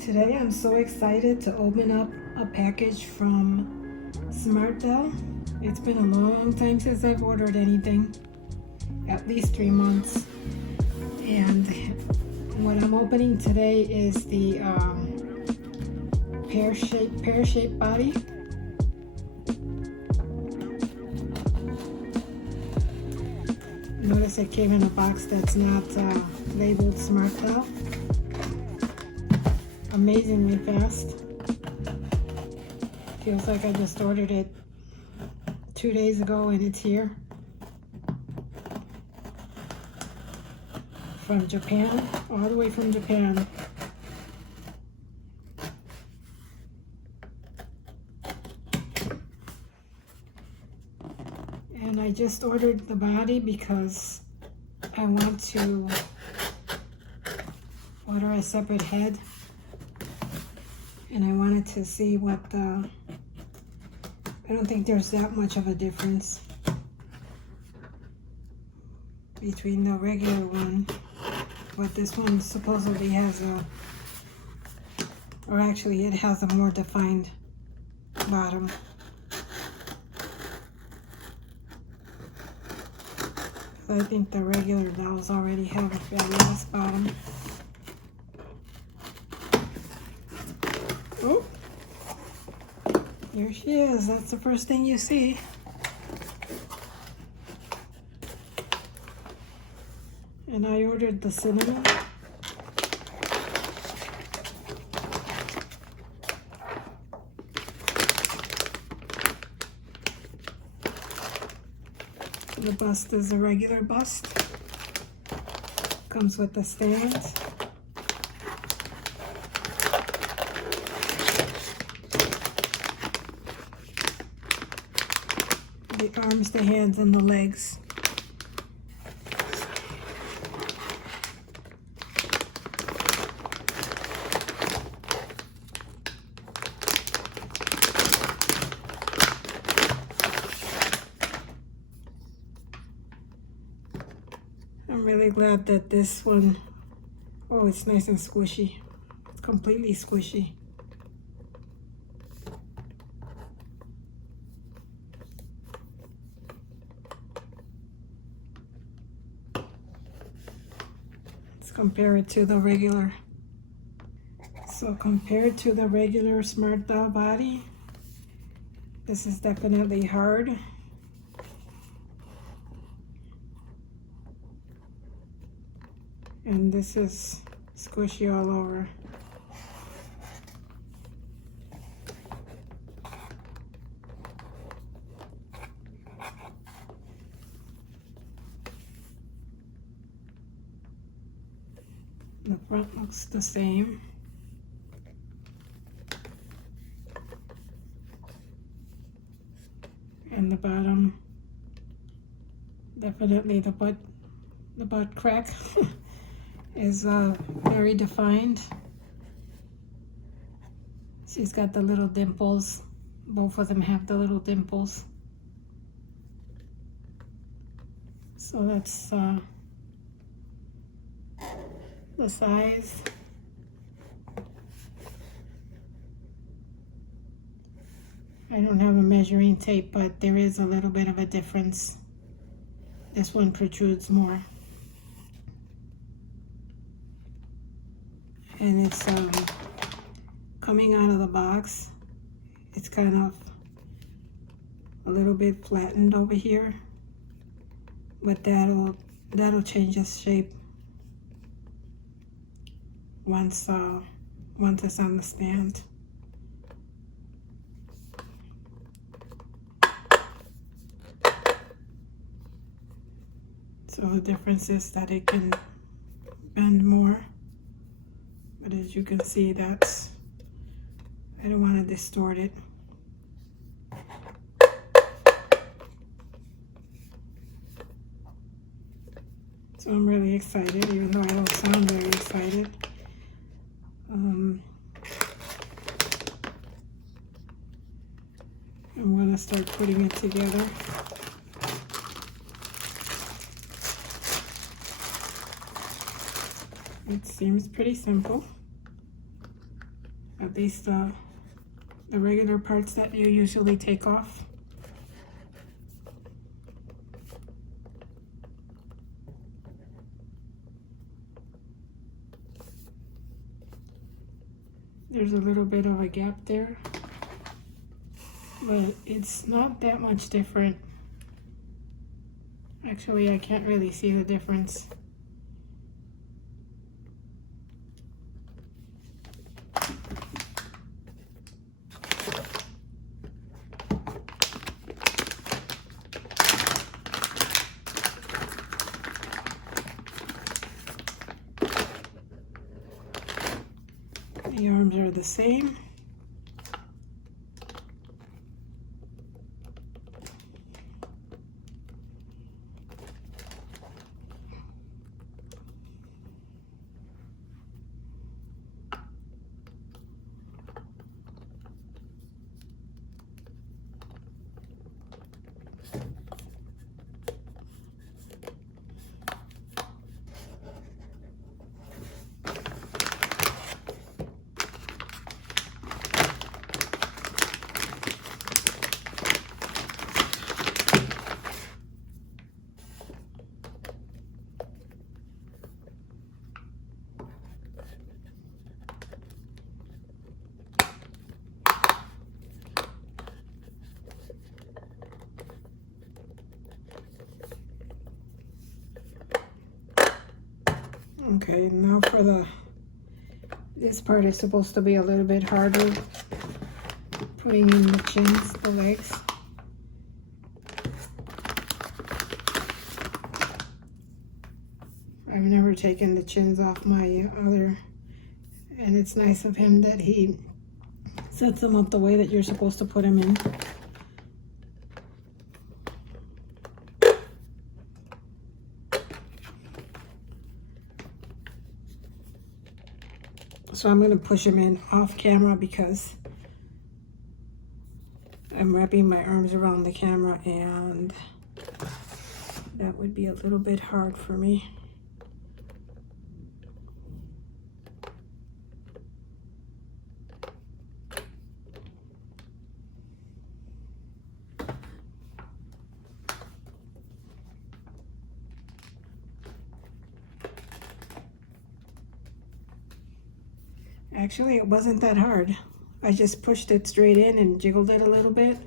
Today I'm so excited to open up a package from Smartdoll. It's been a long time since I've ordered anything, at least 3 months. And what I'm opening today is the pear-shaped body. Notice it came in a box that's not labeled Smartdoll. Amazingly fast. Feels like I just ordered it 2 days ago and it's here. From Japan, all the way from Japan. And I just ordered the body because I want to order a separate head. And I wanted to see what I don't think there's that much of a difference between the regular one, but this one supposedly has or actually it has a more defined bottom. I think the regular dolls already have a fabulous bottom. Oh, there she is. That's the first thing you see. And I ordered the cinnamon. The bust is a regular bust. Comes with the stand. The arms, the hands, and the legs. I'm really glad that this one, oh, it's nice and squishy. It's completely squishy. Compare it to the regular. So compared to the regular Smartdoll body, this is definitely hard. And this is squishy all over. The front looks the same. And the bottom, definitely the butt crack is very defined. She's got the little dimples. Both of them have the little dimples. So that's the size. I don't have a measuring tape, but there is a little bit of a difference. This one protrudes more. And it's coming out of the box. It's kind of a little bit flattened over here, but that'll change its shape once it's on the stand. So the difference is that it can bend more, but as you can see, I don't want to distort it. So I'm really excited, even though I don't sound very excited. I'm going to start putting it together. It seems pretty simple. at least the regular parts that you usually take off. There's a little bit of a gap there, but it's not that much different. Actually, I can't really see the difference. The arms are the same. Okay, now for this part is supposed to be a little bit harder, putting in the chins, the legs. I've never taken the chins off my other, and it's nice of him that he sets them up the way that you're supposed to put them in. So I'm going to push him in off camera because I'm wrapping my arms around the camera and that would be a little bit hard for me. Actually, it wasn't that hard. I just pushed it straight in and jiggled it a little bit.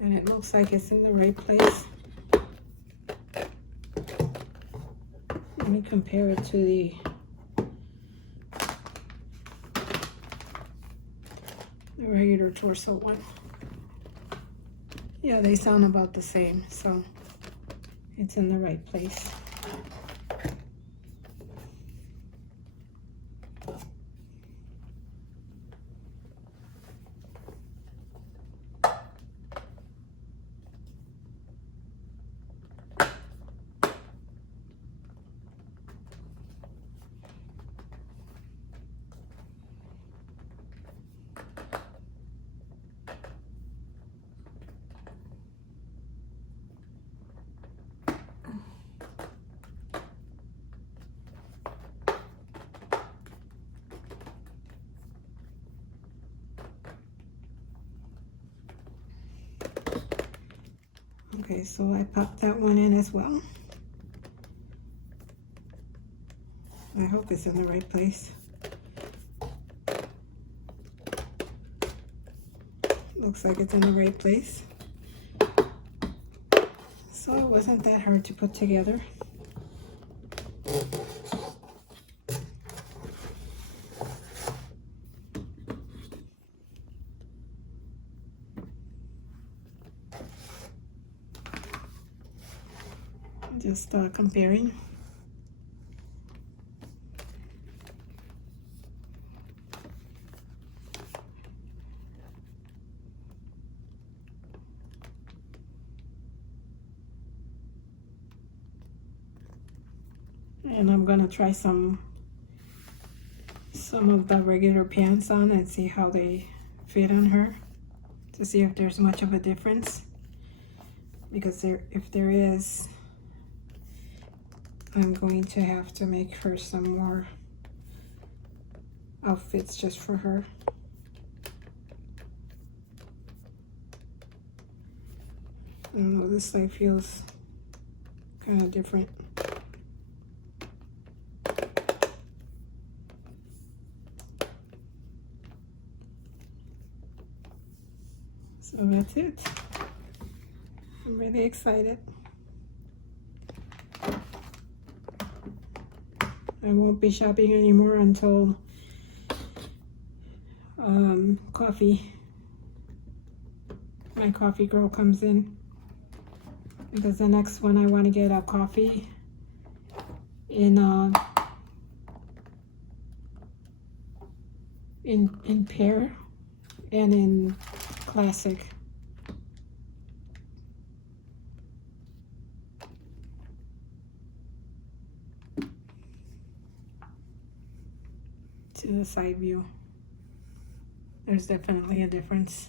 And it looks like it's in the right place. Let me compare it to the regular torso one. Yeah, they sound about the same, so it's in the right place. Okay, so I popped that one in as well. I hope it's in the right place. Looks like it's in the right place. So it wasn't that hard to put together. Just comparing. And I'm gonna try some of the regular pants on and see how they fit on her, to see if there's much of a difference. Because if there is, I'm going to have to make her some more outfits just for her. I don't know, this side feels kind of different. So that's it. I'm really excited. I won't be shopping anymore until my coffee girl comes in, because the next one I want to get a coffee in pear and in classic. To the side view, there's definitely a difference.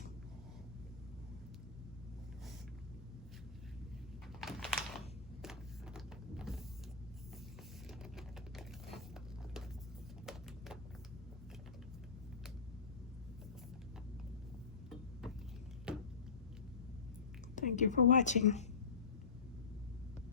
Thank you for watching.